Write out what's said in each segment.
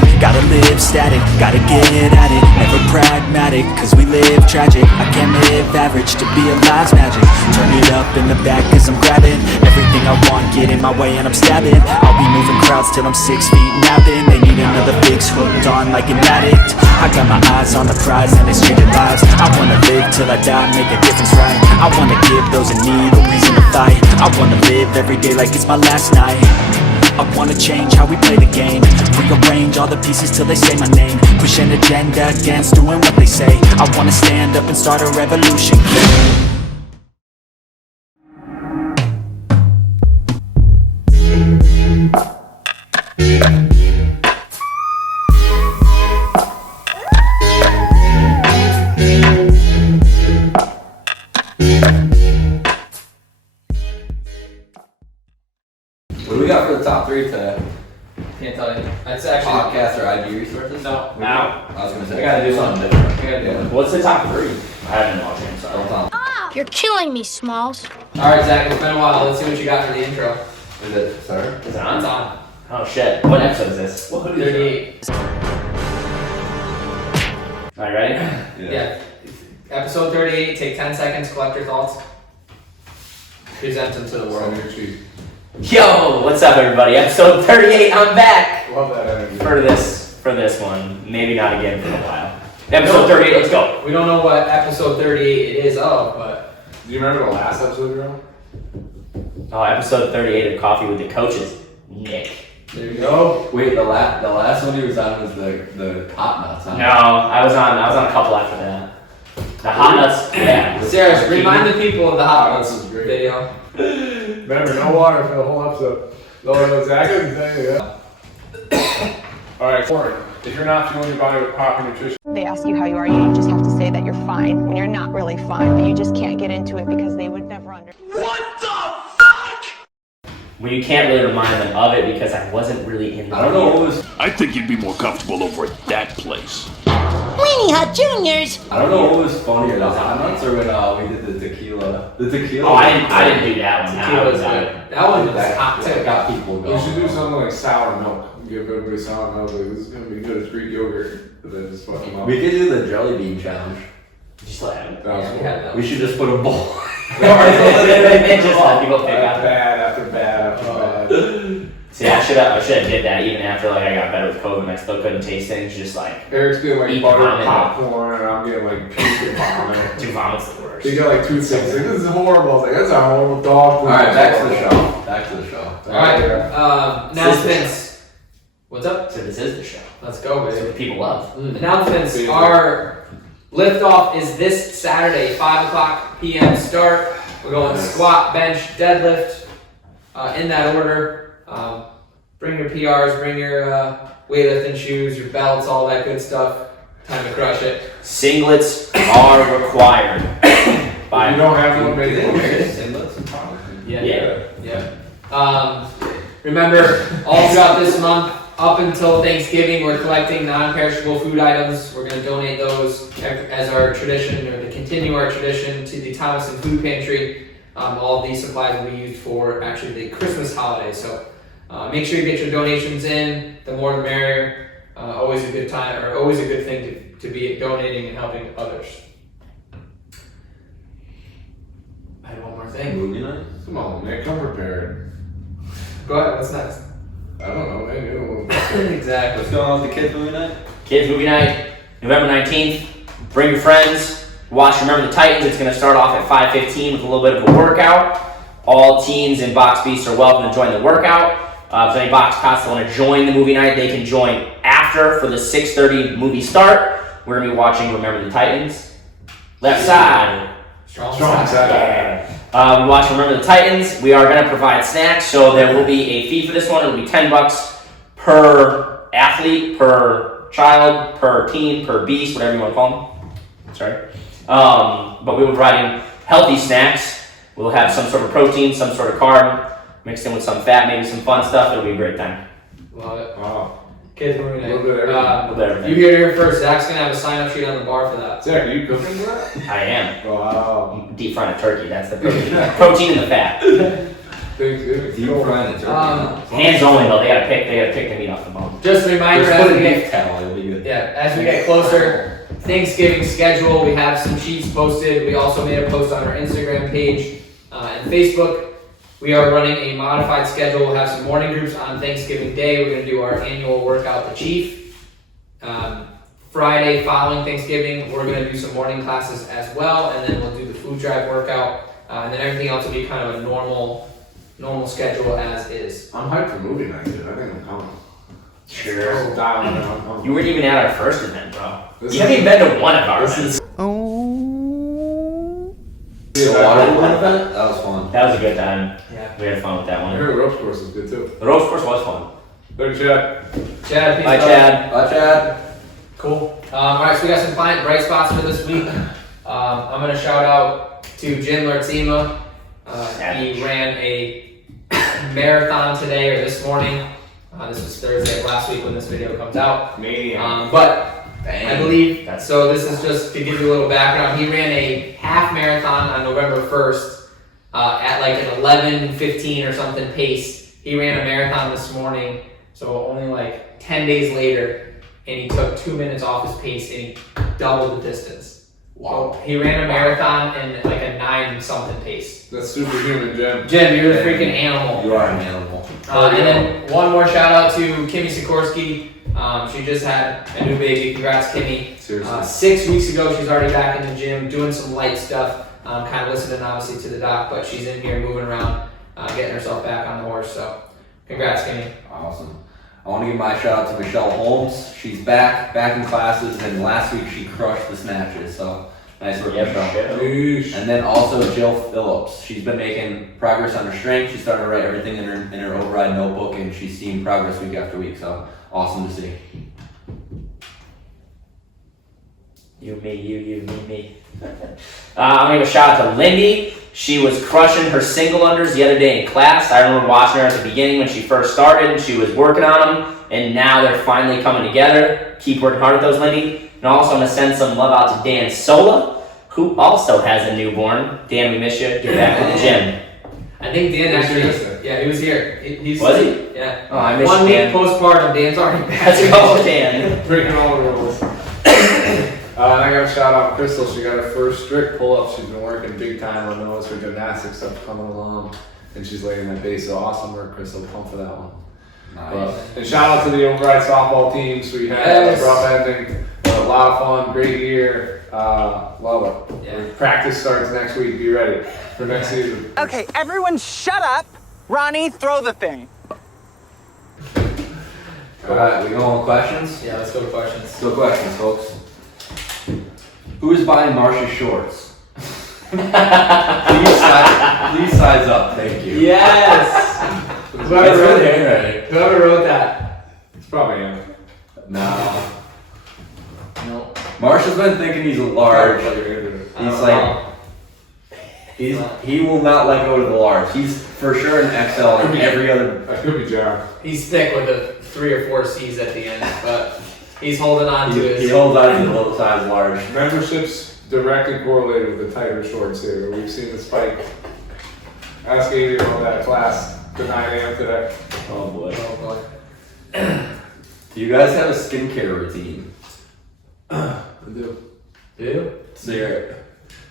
dramatic, gotta live static, gotta get at it, never pragmatic, cause we live tragic. I can't live average, to be alive's magic. Turn it up in the back cause I'm grabbing everything I want, get in my way and I'm stabbing. I'll be moving crowds till I'm 6 feet napping. They need another fix, hooked on like an addict. I got my eyes on the prize and it's changing lives. I wanna live till I die, make a difference right. I wanna give those in need a reason to fight. I wanna live every day like it's my last night. I wanna change how we play the game, rearrange all the pieces till they say my name, push an agenda against doing what they say. I wanna stand up and start a revolution. What do we got for the top three today? Can't tell you. That's actually Podcast or ID resources? No. I was gonna say. I gotta do something different. I gotta do it. What's the top three? I haven't watched it, sorry. Don't tell. You're killing me, Smalls. Alright, Zach, it's been a while. Let's see what you got for the intro. Is it, sir? Is it on? It's on. Oh shit. What episode is this? What hoodie is 38. Alright, ready? Yeah. Episode 38, take 10 seconds, collect your thoughts. Present them to the world. Yo, what's up everybody? Episode 38, I'm back! Love that energy. For this one. Maybe not again for a while. Episode 38, let's go. We don't know what episode 38 it is of, but Do you remember the last episode you're on? Oh, episode 38 of Coffee with the Coaches. Nick. there you go. Wait, the last one he was on was the Hot Nuts, huh? No, I was on a couple after that. The Hot Nuts, yeah. Serious, remind the people of the Hot Oh, Nuts this is great. video. Remember, no water for the whole episode. No, exactly. Yeah. All right, Warren, if you're not fueling your body with proper nutrition, They ask you how you are, you just have to say that you're fine when you're not really fine, but you just can't get into it because they would never understand. Well, you can't really remind them of it because I wasn't really in the I don't know video. what was. I think you'd be more comfortable over at that place. Weenie Hut Juniors. I don't know what was funnier, the Hot Nuts or when we did the tequila. The tequila. Oh, I didn't do that one. Tequila's That good. That one was hot That too. got people going. we should do something like sour milk. Give everybody sour milk. Like, this is gonna be good as Greek yogurt, but then just fuck them up. We could do the jelly bean challenge. You still haven't. That was Yeah, we cool. had that. We should just put a bowl. Just let people pick out. Bad after bad after bad. See, I should have did that even after like I got better with COVID and I still couldn't taste things. Just like Eric's getting like Eat butter vomit. popcorn, and I'm getting like puke and vomit. two vomits the worst. They got like two things. Like, this is horrible. I was like, that's a horrible dog food. Alright, back to the show. Back to the show. Alright, announcements. What's up? So this is the show. Let's go, That's baby. what people love. Announcements are liftoff is this Saturday, 5 o'clock p.m. start. We're going squat, bench, deadlift, in that order. Bring your PRs, bring your weightlifting shoes, your belts, all that good stuff. Time to crush it. Singlets are required. If By you don't have one, make one. Yeah. Remember, all throughout this month, up until Thanksgiving, we're collecting non-perishable food items. We're going to donate those as our tradition, or to continue our tradition, to the Thomaston Food Pantry. All of these supplies will be used for actually the Christmas holiday. So make sure you get your donations in. The more the merrier. Always a good time, or always a good thing to be donating and helping others. I had one more thing. Movie night? Come on, Nick, come prepared. Go ahead. What's next? I don't know, maybe. Exactly. What's going on with the kids movie night? Kids Movie Night, November 19th. Bring your friends. Watch Remember the Titans. It's going to start off at 5:15 with a little bit of a workout. All teens and box beasts are welcome to join the workout. If any box cops want to join the movie night, they can join after for the 6:30 movie start. We're going to be watching Remember the Titans. Left side. Strong Strong side. Yeah. We watch Remember the Titans. We are going to provide snacks, so there will be a fee for this one. It will be $10 per athlete, per child, per teen, per beast, whatever you want to call them. Sorry. But we will be providing healthy snacks. We'll have some sort of protein, some sort of carb, mixed in with some fat, maybe some fun stuff. It'll be a great time. Love it. Wow. Kids movie night. A little bit of everything. A little bit of everything. You hear it here first. Zach's gonna have a sign-up sheet on the bar for that. Zach, are you cooking for that? I am. Wow. Deep frying a turkey, that's the protein. Protein in the fat. Thanksgiving. Deep frying the turkey. Hands only though. They gotta pick the meat off the bone. Just a reminder Just as put we a get beef towel, it'll be good. Yeah, as we get closer, Thanksgiving schedule, we have some sheets posted. We also made a post on our Instagram page and Facebook. We are running a modified schedule. We'll have some morning groups on Thanksgiving Day. We're going to do our annual workout, the Chief. Friday following Thanksgiving, we're going to do some morning classes as well, and then we'll do the food drive workout, and then everything else will be kind of a normal schedule as is. I'm hyped for movie night, dude. I think I'm coming. Sure. Dial in, I'm coming. You weren't even at our first event, bro. This You haven't even been to one of our This events. The water balloon event? That was fun. That was a good time. Yeah. We had fun with that I one. heard the ropes course is good too. The roast course was fun. There, Chad. Chad, peace Bye, out. Chad. Bye, Chad. Cool. All right, so we got some client bright spots for this week. I'm going to shout out to Jim Lartzima. He ran a marathon today or this morning. This was Thursday of last week when this video comes out. Maniac. But I believe, That's- so this is just to give you a little background. He ran a half marathon on November 1st at like an 11:15 or something pace. He ran a marathon this morning, so only like 10 days later, and he took 2 minutes off his pace and he doubled the distance. Wow. So he ran a marathon in like a 9 something pace. That's superhuman, Jim. Jim, you're the freaking animal. You are an animal. And then one more shout out to Kimmy Sikorsky. She just had a new baby. Congrats, Kimmy. Seriously. 6 weeks ago, she's already back in the gym doing some light stuff. Kind of listening obviously to the doc, but she's in here moving around, getting herself back on the horse. So, congrats, Kimmy. Awesome. I want to give my shout out to Michelle Holmes. She's back in classes, and last week she crushed the snatches. So nice work, Yep, Michelle. sure. Yeesh. And then also Jill Phillips. She's been making progress on her strength. She started to write everything in her override notebook, and she's seeing progress week after week. So awesome to see. You, me. I'm gonna give a shout out to Lindy. She was crushing her single unders the other day in class. I remember watching her at the beginning when she first started, and she was working on them, and now they're finally coming together. Keep working hard at those, Lindy. And also, I'm gonna send some love out to Dan Sola, who also has a newborn. Dan, we miss you. Get back in the gym. I think Dan He was here. actually, yeah, he was here. He's Was he? Yeah. Oh, I miss 1 you, week Dan. postpartum, Dan's already back. Let's go, Dan. Breaking all the rules. And I got to shout out Crystal. She got her first strict pull-up. She's been working big time on those. Her gymnastics stuff coming along, and she's laying that base. So awesome work, Crystal. Pump for that one. Nice. And shout out to the override softball teams. We had Yes. a rough ending, but a lot of fun. Great year. Love it. Yeah. Practice starts next week. Be ready for next season. Okay, everyone shut up. Ronnie, throw the thing. All right, we going with questions? Yeah, let's go to questions. Let's go questions, folks. Who is buying Marsha's shorts? please size up. Thank you. Yes! That's good handwriting. Whoever wrote that. It's probably him. No. No. Marsha's been thinking he's a large. He's like, he will not let go to the large. He's for sure an XL in every other. That could be Jack. He's thick with the 3 or 4 C's at the end, but he's holding on to He his. holds on to the little size large. Membership's directly correlated with the tighter shorts here. We've seen the spike. Ask Adrian about that class, the 9 a.m. today. Oh boy. Oh boy. Do you guys have a skincare routine? I do. Do you? Let's hear it.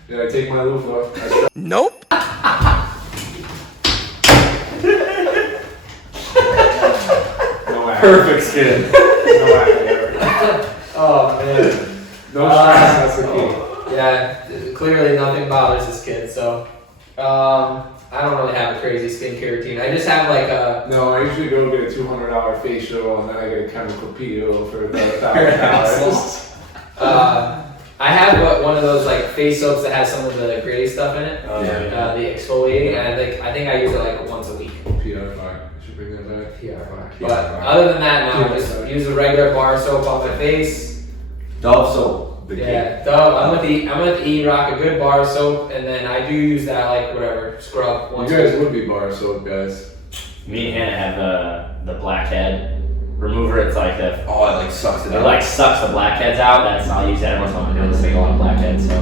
Did I take my loofah? I Nope. no act. Perfect skin. No act there. Oh man. No stress, that's the key. Yeah, clearly nothing bothers this kid, so. I don't really have a crazy skincare routine. I just have like a. No, I usually go get a $200 facial and then I get a chemical peel for about $1,000. I have one of those like face soaps that has some of the gray stuff in it, Yeah. the exfoliating, and I think I use it like once a week. PR5. I should bring that back. But other than that, no, I just use a regular bar soap on my face. Dove soap. The Yeah, Dove. I'm with the E-Rock, a good bar soap, and then I do use that like whatever scrub You once. guys would be bar soap guys. Me and Hannah have the blackhead remover. It's like the Oh, it like sucks it it out. like sucks the blackheads out. I'll use that every once in a while. I'm noticing a lot of blackheads. So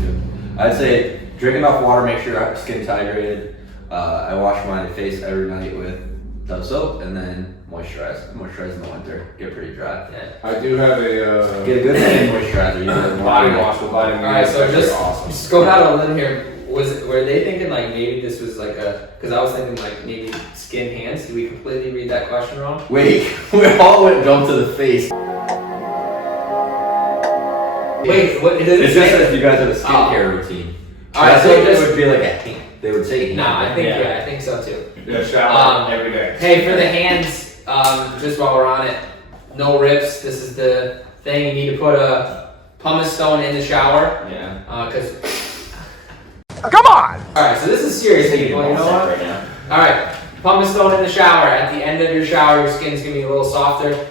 Good. I'd say drink enough water, make sure your skin's hydrated. I wash my face every night with Dove soap and then moisturize. Moisturize in the winter. Get pretty dry. I do have a Get a good skin moisturizer. You know, body wash with vitamin E. Alright, so It's just awesome. go out on a limb here. Were they thinking like maybe this was like because I was thinking like maybe skin hands. Did we completely read that question wrong? Wait, we all went jump to the face. Wait, what did it It's just say? if you guys have a skincare routine. Alright, I so think it just would be like a hand. They would say hand. nah, I think Yeah. I think so too. Yeah, shower Um, every day. Hey, for the hands, just while we're on it, no rips. This is the thing. You need to put a pumice stone in the shower. Yeah. Cause. Come on! Alright, so this is serious, Taking people. a You know what? right now. Alright, pumice stone in the shower. At the end of your shower, your skin's gonna be a little softer.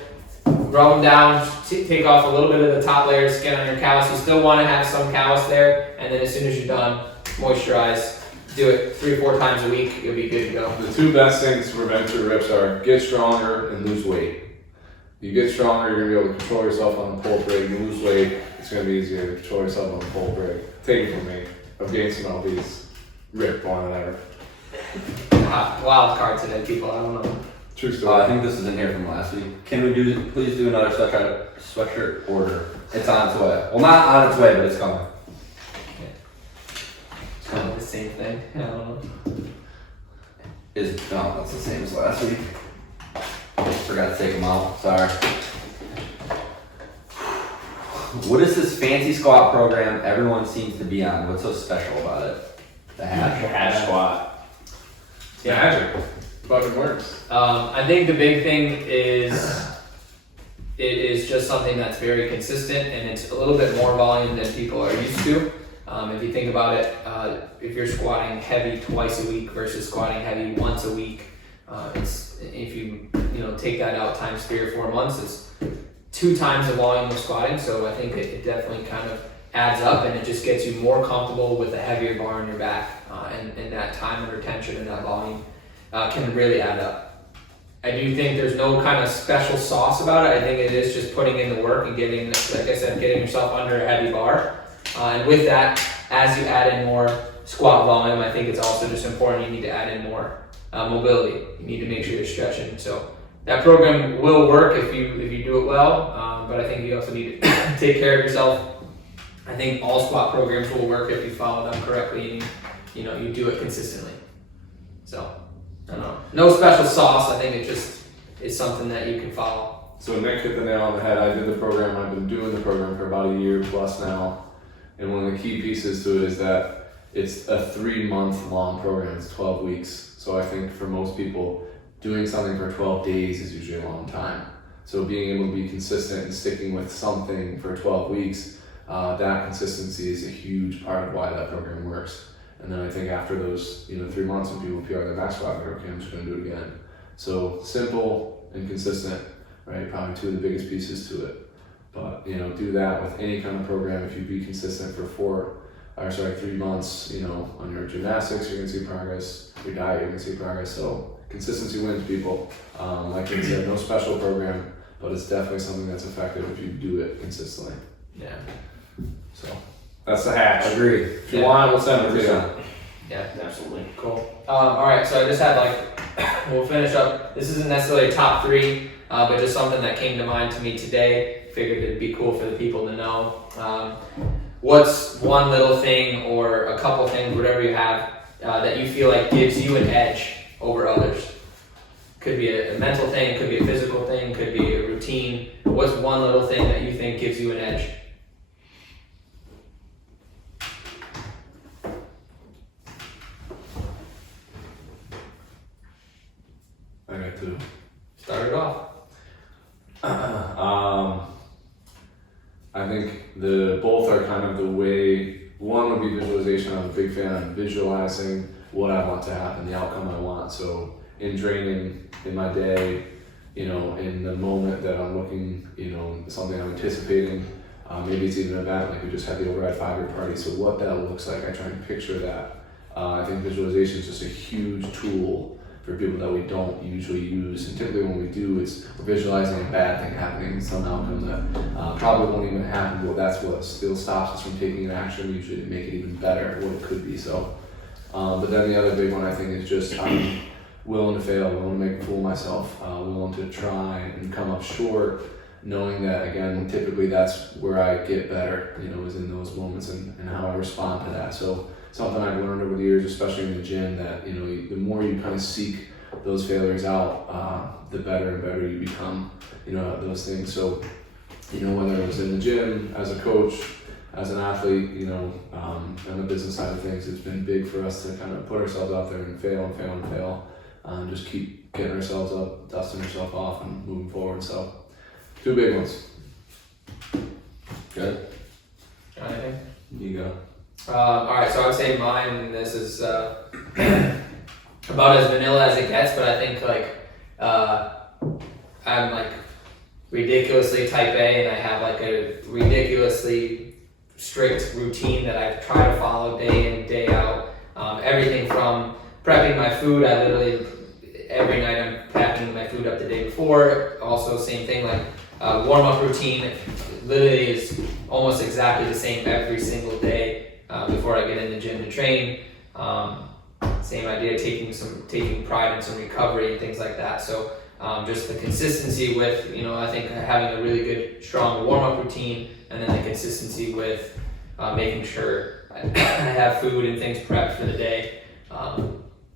Rub them down, take off a little bit of the top layer of skin on your callus. You still want to have some callus there, and then as soon as you're done, moisturize. Do it 3-4 times a week. You'll be good to go. The two best things to prevent your rips are get stronger and lose weight. You get stronger, you're gonna be able to control yourself on the pull break. You lose weight, it's gonna be easier to control yourself on the pull break. Take it from me. I've gained some LBs. Ripped more than ever. Wild card today, people. I don't know. True story. I think this is in here from last week. Can we please do another sweatshirt order? It's on its way. Well, not on its way, but it's coming. It's kind of the same thing. I don't know. No, that's the same as last week. Forgot to take them out. Sorry. What is this fancy squat program everyone seems to be on? What's so special about it? The hash. Hash squat. It's magic. Fucking works. I think the big thing is it is just something that's very consistent, and it's a little bit more volume than people are used to. If you think about it, if you're squatting heavy twice a week versus squatting heavy once a week, it's if you take that out times 3 or 4 months, it's 2 times the volume of squatting. So I think it definitely kind of adds up, and it just gets you more comfortable with a heavier bar on your back, and that time under tension and that volume can really add up. I do think there's no kind of special sauce about it. I think it is just putting in the work and getting, like I said, getting yourself under a heavy bar. And with that, as you add in more squat volume, I think it's also just important you need to add in more mobility. You need to make sure you're stretching. So that program will work if you do it well, but I think you also need to take care of yourself. I think all squat programs will work if you follow them correctly and you do it consistently. So I don't know. No special sauce. I think it just is something that you can follow. So Nick hit the nail on the head. I did the program. I've been doing the program for about a year plus now. And one of the key pieces to it is that it's a 3-month long program. It's 12 weeks. So I think for most people, doing something for 12 days is usually a long time. So being able to be consistent and sticking with something for 12 weeks, that consistency is a huge part of why that program works. And then I think after those 3 months, when people PR their max squat, they're okay, I'm just going to do it again. So simple and consistent, right? Probably 2 of the biggest pieces to it. But do that with any kind of program. If you be consistent for 3 months, on your gymnastics, you're gonna see progress. Your diet, you're gonna see progress. So consistency wins, people. Like I said, no special program, but it's definitely something that's effective if you do it consistently. Yeah. So that's the hash. Agreed. If you want, we'll send it to you. Yeah. Absolutely. Cool. All right. So I just had we'll finish up. This isn't necessarily a top 3, but just something that came to mind to me today. Figured it'd be cool for the people to know. What's one little thing or a couple things, whatever you have, that you feel like gives you an edge over others? Could be a mental thing, could be a physical thing, could be a routine. What's one little thing that you think gives you an edge? I got 2. Start it off. I think both are kind of the way. One would be visualization. I'm a big fan of visualizing what I want to happen, the outcome I want. So in training, in my day, in the moment that I'm looking, something I'm anticipating, maybe it's even an event, like we just had the Override 5-year party. So what that looks like, I try and picture that. I think visualization is just a huge tool for people that we don't usually use. And typically when we do, we're visualizing a bad thing happening, some outcome that probably won't even happen, but that's what still stops us from taking an action usually to make it even better what it could be. So But then the other big one I think is just I'm willing to fail, willing to make a fool of myself, willing to try and come up short, knowing that again, typically that's where I get better, is in those moments and how I respond to that. So something I've learned over the years, especially in the gym, that the more you kind of seek those failures out, the better and better you become, at those things. So, whether it was in the gym, as a coach, as an athlete, on the business side of things, it's been big for us to kind of put ourselves out there and fail and fail and fail. Just keep getting ourselves up, dusting ourselves off, and moving forward. So, 2 big ones. Good. Anything? You go. All right, so I would say mine, and this is about as vanilla as it gets, but I think I'm like ridiculously type A, and I have like a ridiculously strict routine that I try to follow day in, day out. Everything from prepping my food, I literally every night I'm packing my food up the day before. Also, same thing, like warm-up routine literally is almost exactly the same every single day before I get in the gym to train. Same idea, taking pride in some recovery and things like that. So just the consistency with, I think having a really good, strong warm-up routine, and then the consistency with making sure I have food and things prepped for the day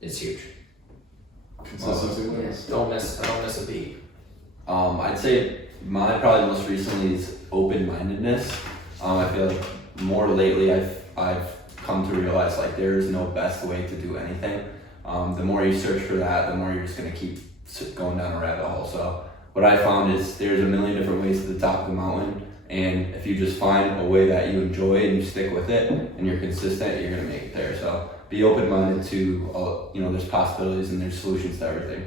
is huge. Consistency wins. I don't miss a beat. I'd say mine probably most recently is open-mindedness. I feel like more lately I've come to realize like there is no best way to do anything. The more you search for that, the more you're just gonna keep going down a rabbit hole. So what I found is there's a million different ways to the top of the mountain, and if you just find a way that you enjoy and you stick with it and you're consistent, you're gonna make it there. So be open-minded to there's possibilities and there's solutions to everything.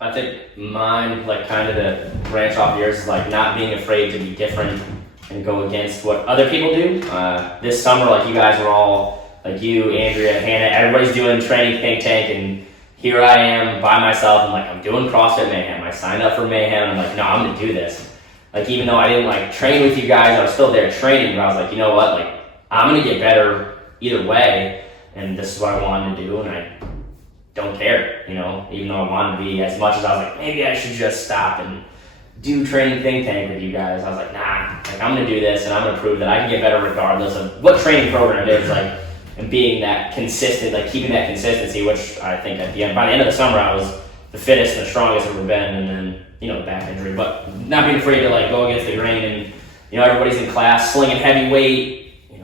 I think mine, like kind of to branch off yours, is like not being afraid to be different and go against what other people do. This summer, like you guys are all, like you, Andrea, Hannah, everybody's doing training think tank, and here I am by myself. I'm doing CrossFit Mayhem. I signed up for Mayhem. I'm like, no, I'm gonna do this. Like even though I didn't like train with you guys, I was still there training, but I was like, you know what, like I'm gonna get better either way, and this is what I wanted to do, and I don't care, even though I wanted to be, as much as I was like, maybe I should just stop and do training think tank with you guys. I was like, nah, like I'm gonna do this, and I'm gonna prove that I can get better regardless of what training program it is, like, and being that consistent, like keeping that consistency, which I think by the end of the summer, I was the fittest and the strongest I've ever been, and then, back injury, but not being afraid to like go against the grain, and, everybody's in class slinging heavy weight.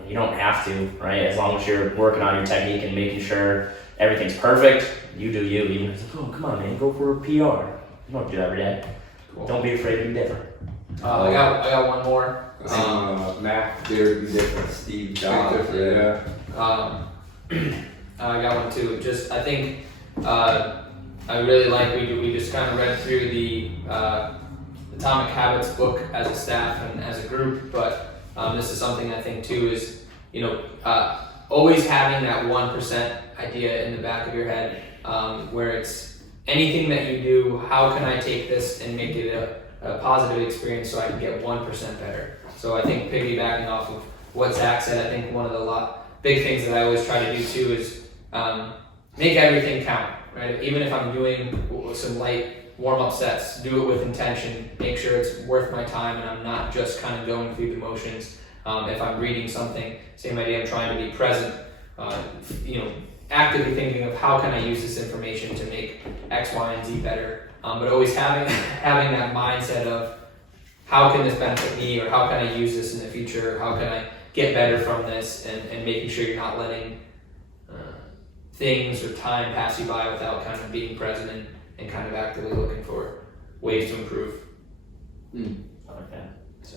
You don't have to, right? As long as you're working on your technique and making sure everything's perfect, you do you. Even if it's like, oh, come on, man, go for a PR. You don't do that every day. Cool. Don't be afraid to be different. I got one more. Mac, dare be different. Steve Jobs. Yeah. I got one too. Just I think I really like we just kind of read through the Atomic Habits book as a staff and as a group, but this is something I think too is always having that 1% idea in the back of your head, where it's anything that you do, how can I take this and make it a positive experience so I can get 1% better. So I think piggybacking off of what Zach said, I think one of the big things that I always try to do too is make everything count, right? Even if I'm doing some light warm-up sets, do it with intention, make sure it's worth my time and I'm not just kind of going through the motions. If I'm reading something, same idea, I'm trying to be present, actively thinking of how can I use this information to make X, Y, and Z better, but always having that mindset of how can this benefit me, or how can I use this in the future, or how can I get better from this, and making sure you're not letting things or time pass you by without kind of being present and kind of actively looking for ways to improve. I like that. So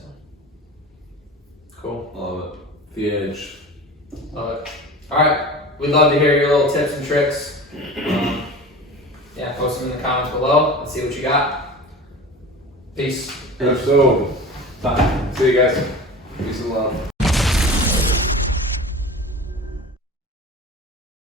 cool. Love it. The edge. Love it. All right. We'd love to hear your little tips and tricks. Post them in the comments below. Let's see what you got. Peace. So, bye. See you guys. Peace and love.